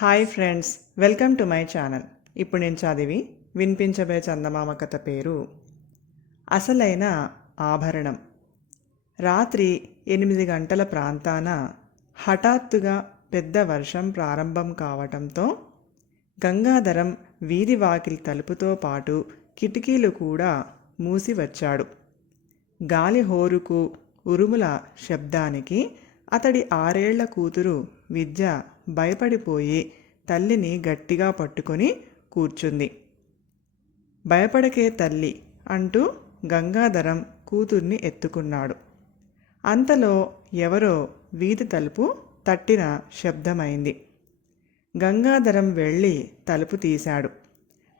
Hi friends, welcome to my channel. ఇప్పుడు నేను చదివి వినిపించబోయే చందమామ కథ పేరు అసలైన ఆభరణం. రాత్రి 8 గంటల ప్రాంతాన హఠాత్తుగా పెద్ద వర్షం ప్రారంభం కావటంతో గంగాధరం వీధి వాకిలి తలుపుతో పాటు కిటికీలు కూడా మూసి వచ్చాడు. గాలి హోరుకు, ఉరుముల శబ్దానికి అతడి 6 ఏళ్ల కూతురు విద్య భయపడిపోయి తల్లిని గట్టిగా పట్టుకొని కూర్చుంది. భయపడకే తల్లి అంటూ గంగాధరం కూతుర్ని ఎత్తుకున్నాడు. అంతలో ఎవరో వీధి తలుపు తట్టిన శబ్దమైంది. గంగాధరం వెళ్ళి తలుపు తీశాడు.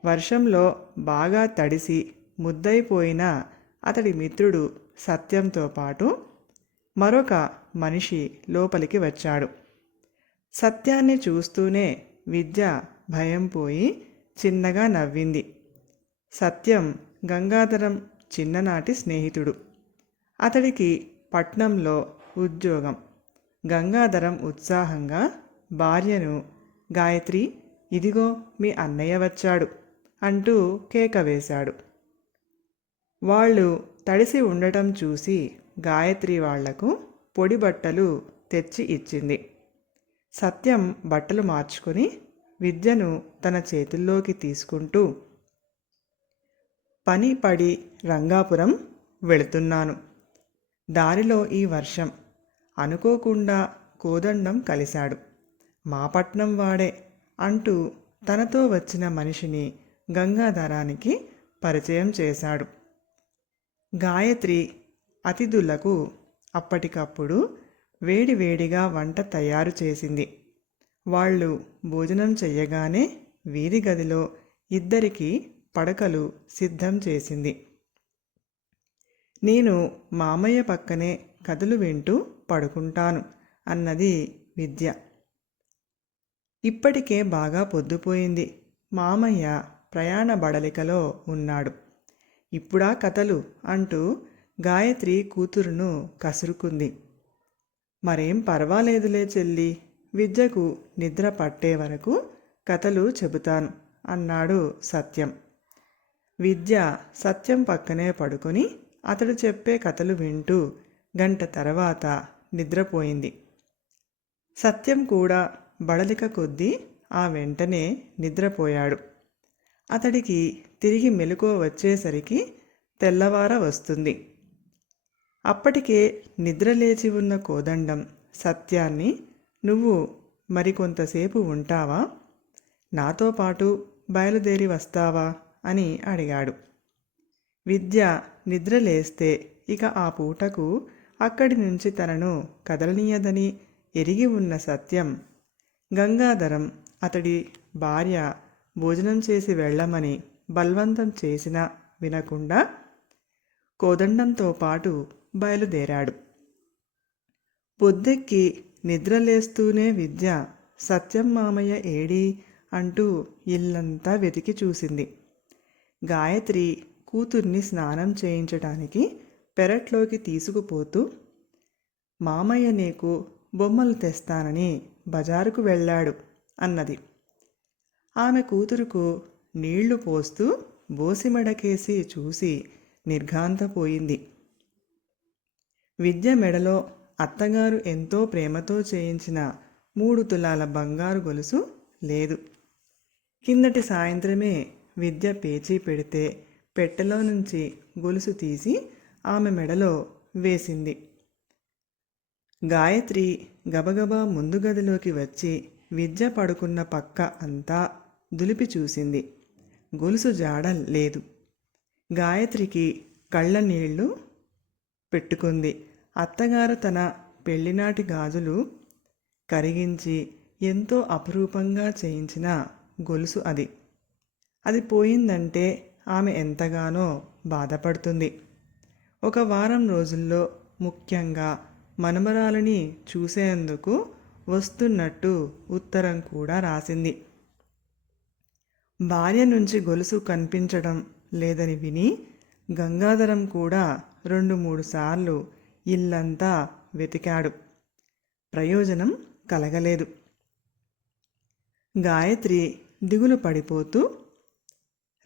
వర్షంలో బాగా తడిసి ముద్దైపోయిన అతడి మిత్రుడు సత్యంతో పాటు మరొక మనిషి లోపలికి వచ్చాడు. సత్యాన్ని చూస్తూనే విద్య భయం పోయి చిన్నగా నవ్వింది. సత్యం గంగాధరం చిన్ననాటి స్నేహితుడు. అతడికి పట్నంలో ఉద్యోగం. గంగాధరం ఉత్సాహంగా భార్యను, గాయత్రి, ఇదిగో మీ అన్నయ్య వచ్చాడు అంటూ కేక వేశాడు. వాళ్ళు తడిసి ఉండటం చూసి గాయత్రి వాళ్లకు పొడి బట్టలు తెచ్చి ఇచ్చింది. సత్యం బట్టలు మార్చుకొని విద్యను తన చేతుల్లోకి తీసుకుంటూ, పని పడి రంగాపురం వెళుతున్నాను. దారిలో ఈ వర్షం. అనుకోకుండా కోదండం కలిశాడు. మా పట్నం వాడే అంటూ తనతో వచ్చిన మనిషిని గంగాధరానికి పరిచయం చేశాడు. గాయత్రి అతిథులకు అప్పటికప్పుడు వేడివేడిగా వంట తయారు చేసింది. వాళ్ళు భోజనం చెయ్యగానే వీధి గదిలో ఇద్దరికి పడకలు సిద్ధం చేసింది. నేను మామయ్య పక్కనే కథలు వింటూ పడుకుంటాను అన్నది విద్య. ఇప్పటికే బాగా పొద్దుపోయింది. మామయ్య ప్రయాణ బడలికలో ఉన్నాడు. ఇప్పుడా కథలు అంటూ గాయత్రి కూతురును కసురుకుంది. మరేం పర్వాలేదులే చెల్లి, విద్యకు నిద్ర పట్టే వరకు కథలు చెబుతాను అన్నాడు సత్యం. విద్య సత్యం పక్కనే పడుకొని అతడు చెప్పే కథలు వింటూ గంట తర్వాత నిద్రపోయింది. సత్యం కూడా బడలిక కొద్దీ ఆ వెంటనే నిద్రపోయాడు. అతడికి తిరిగి మెలకువ వచ్చేసరికి తెల్లవార వస్తుంది. అప్పటికే నిద్రలేచి ఉన్న కోదండం సత్యాన్ని, నువ్వు మరికొంతసేపు ఉంటావా, నాతో పాటు బయలుదేరి వస్తావా అని అడిగాడు. విద్య నిద్రలేస్తే ఇక ఆ పూటకు అక్కడి నుంచి తనను కదలనీయదని ఎరిగి ఉన్న సత్యం, గంగాధరం అతడి భార్య భోజనం చేసి వెళ్ళమని బలవంతం చేసినా వినకుండా కోదండంతో పాటు బయలుదేరాడు. పొద్దెక్కి నిద్రలేస్తూనే విద్య సత్యం మామయ్య ఏడి అంటూ ఇల్లంతా వెతికి చూసింది. గాయత్రి కూతుర్ని స్నానం చేయించడానికి పెరట్లోకి తీసుకుపోతూ, మామయ్య నీకు బొమ్మలు తెస్తానని బజారుకు వెళ్ళాడు అన్నది. ఆమె కూతురుకు నీళ్లు పోస్తూ బోసిమెడకేసి చూసి నిర్ఘాంతపోయింది. విద్య మెడలో అత్తగారు ఎంతో ప్రేమతో చేయించిన 3 తులాల బంగారు గొలుసు లేదు. కిందటి సాయంత్రమే విద్య పేచీ పెడితే పెట్టెలో నుంచి గొలుసు తీసి ఆమె మెడలో వేసింది. గాయత్రి గబగబా ముందు గదిలోకి వచ్చి విద్య పడుకున్న పక్క అంతా దులిపి చూసింది. గొలుసు జాడ లేదు. గాయత్రికి కళ్ళ నీళ్లు పెట్టుకుంది. అత్తగారు తన పెళ్లినాటి గాజులు కరిగించి ఎంతో అపురూపంగా చేయించిన గొలుసు అది. అది పోయిందంటే ఆమె ఎంతగానో బాధపడుతుంది. 1 వారం రోజుల్లో ముఖ్యంగా మనమరాలిని చూసేందుకు వస్తున్నట్టు ఉత్తరం కూడా రాసింది. భార్య నుంచి గొలుసు కనిపించడం లేదని విని గంగాధరం కూడా 2-3 సార్లు ఇల్లంతా వెతికాడు. ప్రయోజనం కలగలేదు. గాయత్రి దిగులు పడిపోతూ,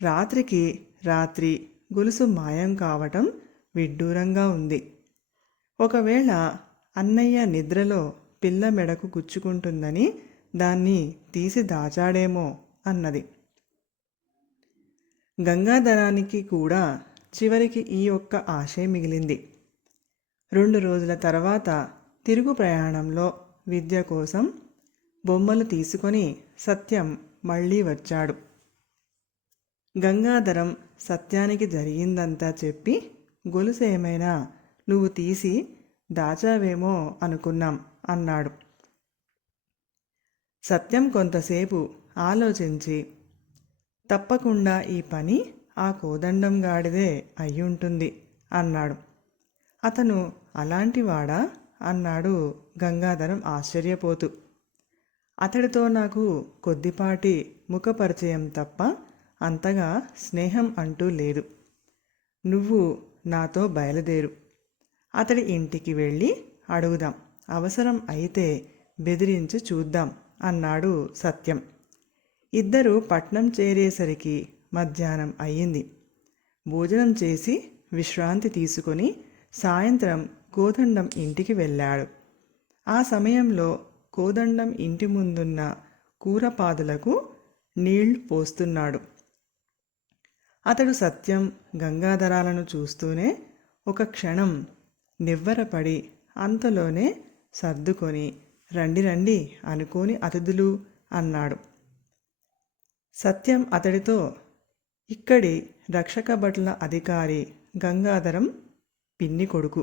రాత్రికి రాత్రి గొలుసు మాయం కావటం విడ్డూరంగా ఉంది. ఒకవేళ అన్నయ్య నిద్రలో పిల్ల మెడకు గుచ్చుకుంటుందని దాన్ని తీసి దాచాడేమో అన్నది. గంగాధరానికి కూడా చివరికి ఈ ఒక్క ఆశే మిగిలింది. 2 రోజుల తర్వాత తిరుగు ప్రయాణంలో విద్య కోసం బొమ్మలు తీసుకొని సత్యం మళ్ళీ వచ్చాడు. గంగాధరం సత్యానికి జరిగిందంతా చెప్పి, గొలుసు ఏమైనా నువ్వు తీసి దాచావేమో అనుకున్నాం అన్నాడు. సత్యం కొంతసేపు ఆలోచించి, తప్పకుండా ఈ పని ఆ కోదండం గాడిదే అయ్యుంటుంది అన్నాడు. అతను అలాంటివాడా అన్నాడు గంగాధరం ఆశ్చర్యపోతూ. అతడితో నాకు కొద్దిపాటి ముఖపరిచయం తప్ప అంతగా స్నేహం అంటూ లేదు. నువ్వు నాతో బయలుదేరు, అతడి ఇంటికి వెళ్ళి అడుగుదాం, అవసరం అయితే బెదిరించి చూద్దాం అన్నాడు సత్యం. ఇద్దరూ పట్నం చేరేసరికి మధ్యాహ్నం అయ్యింది. భోజనం చేసి విశ్రాంతి తీసుకొని సాయంత్రం కోదండం ఇంటికి వెళ్ళాడు. ఆ సమయంలో కోదండం ఇంటి ముందున్న కూరపాదులకు నీళ్లు పోస్తున్నాడు. అతడు సత్యం గంగాధరాలను చూస్తూనే ఒక క్షణం నివ్వరపడి అంతలోనే సర్దుకొని రండి రండి అనుకోని అతిథులు అన్నాడు. సత్యం అతడితో, ఇక్కడి రక్షక భటుల అధికారి గంగాధరం పిన్ని కొడుకు.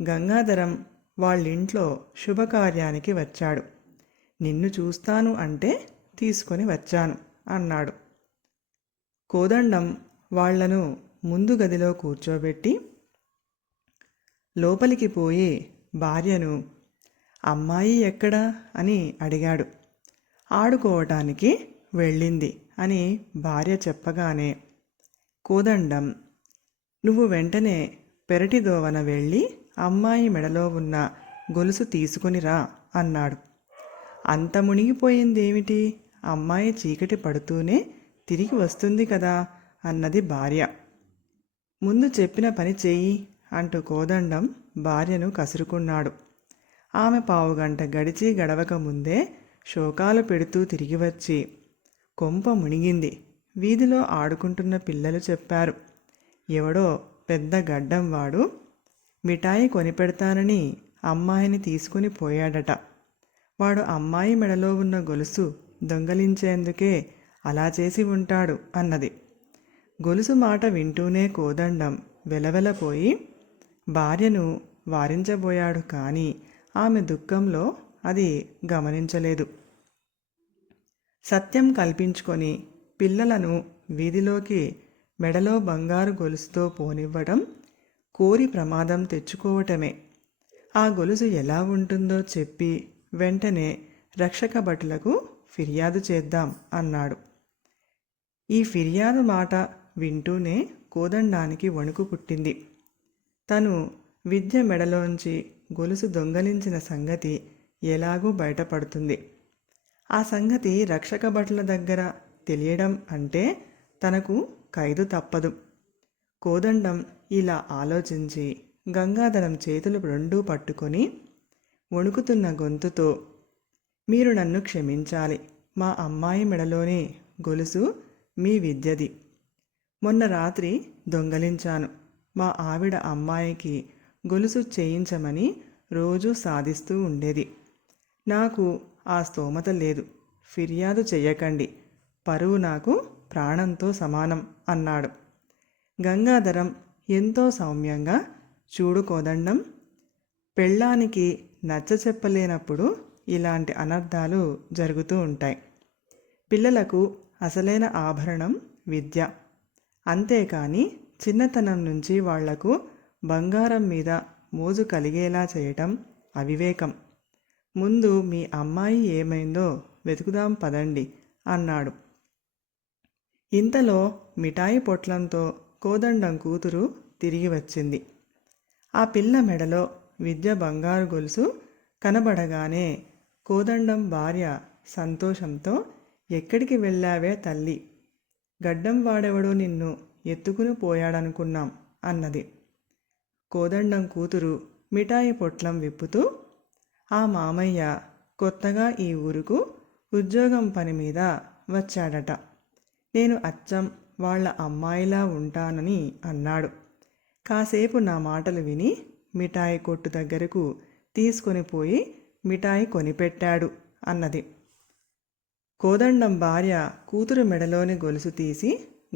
గంగాధరం వాళ్ళింట్లో శుభకార్యానికి వచ్చాడు. నిన్ను చూస్తాను అంటే తీసుకొని వచ్చాను అన్నాడు. కోదండం వాళ్లను ముందు గదిలో కూర్చోబెట్టి లోపలికి పోయి భార్యను, అమ్మాయి ఎక్కడా అని అడిగాడు. ఆడుకోవటానికి వెళ్ళింది అని భార్య చెప్పగానే కోదండం, నువ్వు వెంటనే పెరటి దోవన వెళ్ళి అమ్మాయి మెడలో ఉన్న గొలుసు తీసుకుని రా అన్నాడు. అంత మునిగిపోయిందేమిటి, అమ్మాయి చీకటి పడుతూనే తిరిగి వస్తుంది కదా అన్నది భార్య. ముందు చెప్పిన పని చెయ్యి అంటూ కోదండం భార్యను కసురుకున్నాడు. ఆమె పావుగంట గడిచి గడవక ముందే శోకాలు పెడుతూ తిరిగి వచ్చి, కొంప మునిగింది, వీధిలో ఆడుకుంటున్న పిల్లలు చెప్పారు, ఎవడో పెద్ద గడ్డం వాడు మిఠాయి కొనిపెడతానని అమ్మాయిని తీసుకుని పోయాడట. వాడు అమ్మాయి మెడలో ఉన్న గొలుసు దొంగలించేందుకే అలా చేసి ఉంటాడు అన్నది. గొలుసు మాట వింటూనే కోదండం వెలవెలపోయి భార్యను వారించబోయాడు. కానీ ఆమె దుఃఖంలో అది గమనించలేదు. సత్యం కల్పించుకొని పిల్లలను వీధిలోకి మెడలో బంగారు గొలుసుతో పోనివ్వడం కోరి ప్రమాదం తెచ్చుకోవటమే. ఆ గొలుసు ఎలా ఉంటుందో చెప్పి వెంటనే రక్షక భటులకు ఫిర్యాదు చేద్దాం అన్నాడు. ఈ ఫిర్యాదు మాట వింటూనే కోదండానికి వణుకు పుట్టింది. తను విద్య మెడలోంచి గొలుసు దొంగలించిన సంగతి ఎలాగూ బయటపడుతుంది. ఆ సంగతి రక్షక భటుల దగ్గర తెలియడం అంటే తనకు ఖైదు తప్పదు. కోదండం ఇలా ఆలోచించి గంగాధరం చేతులు రెండూ పట్టుకొని వణుకుతున్న గొంతుతో, మీరు నన్ను క్షమించాలి, మా అమ్మాయి మెడలోని గొలుసు మీ విద్యది. మొన్న రాత్రి దొంగలించాను. మా ఆవిడ అమ్మాయికి గొలుసు చేయించమని రోజూ సాధిస్తూ ఉండేది. నాకు ఆ స్తోమత లేదు. ఫిర్యాదు చెయ్యకండి, పరువు నాకు ప్రాణంతో సమానం అన్నాడు. గంగాధరం ఎంతో సౌమ్యంగా, చూడు కోదండం, పెళ్ళానికి నచ్చ చెప్పలేనప్పుడు ఇలాంటి అనర్థాలు జరుగుతూ ఉంటాయి. పిల్లలకు అసలైన ఆభరణం విద్య. అంతేకాని చిన్నతనం నుంచి వాళ్లకు బంగారం మీద మోజు కలిగేలా చేయటం అవివేకం. ముందు మీ అమ్మాయి ఏమైందో వెతుకుదాం పదండి అన్నాడు. ఇంతలో మిఠాయి పొట్లంతో కోదండం కూతురు తిరిగి వచ్చింది. ఆ పిల్ల మెడలో విద్య బంగారు గొలుసు కనబడగానే కోదండం భార్య సంతోషంతో ఎక్కడికి వెళ్ళావే తల్లి, గడ్డం వాడెవడో నిన్ను ఎత్తుకుని పోయాడనుకున్నాం అన్నది. కోదండం కూతురు మిఠాయి పొట్లం విప్పుతూ, ఆ మామయ్య కొత్తగా ఈ ఊరుకు ఉద్యోగం పని మీద వచ్చాడట. నేను అచ్చం వాళ్ళ అమ్మాయిలా ఉంటానని అన్నాడు. కాసేపు నా మాటలు విని మిఠాయి కొట్టు దగ్గరకు తీసుకొని పోయి మిఠాయి కొనిపెట్టాడు అన్నది. కోదండం భార్య కూతురు మెడలోని గొలుసు తీసి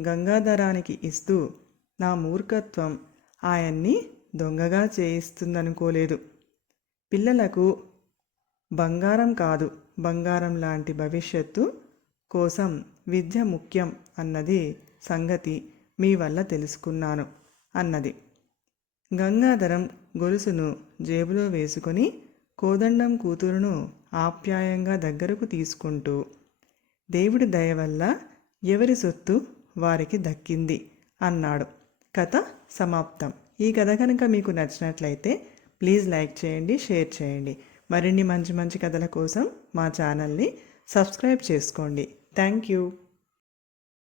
గంగాధరానికి ఇస్తూ, నా మూర్ఖత్వం ఆయన్ని దొంగగా చేయిస్తుందనుకోలేదు. పిల్లలకు బంగారం కాదు, బంగారం లాంటి భవిష్యత్తు కోసం విద్య ముఖ్యం అన్నది సంగతి మీ వల్ల తెలుసుకున్నాను అన్నది. గంగాధరం గొలుసును జేబులో వేసుకొని కోదండం కూతురును ఆప్యాయంగా దగ్గరకు తీసుకుంటూ, దేవుడి దయ వల్ల ఎవరి సొత్తు వారికి దక్కింది అన్నాడు. కథ సమాప్తం. ఈ కథ కనుక మీకు నచ్చినట్లయితే ప్లీజ్ లైక్ చేయండి, షేర్ చేయండి. మరిన్ని మంచి మంచి కథల కోసం మా ఛానల్ని సబ్స్క్రైబ్ చేసుకోండి. Thank you.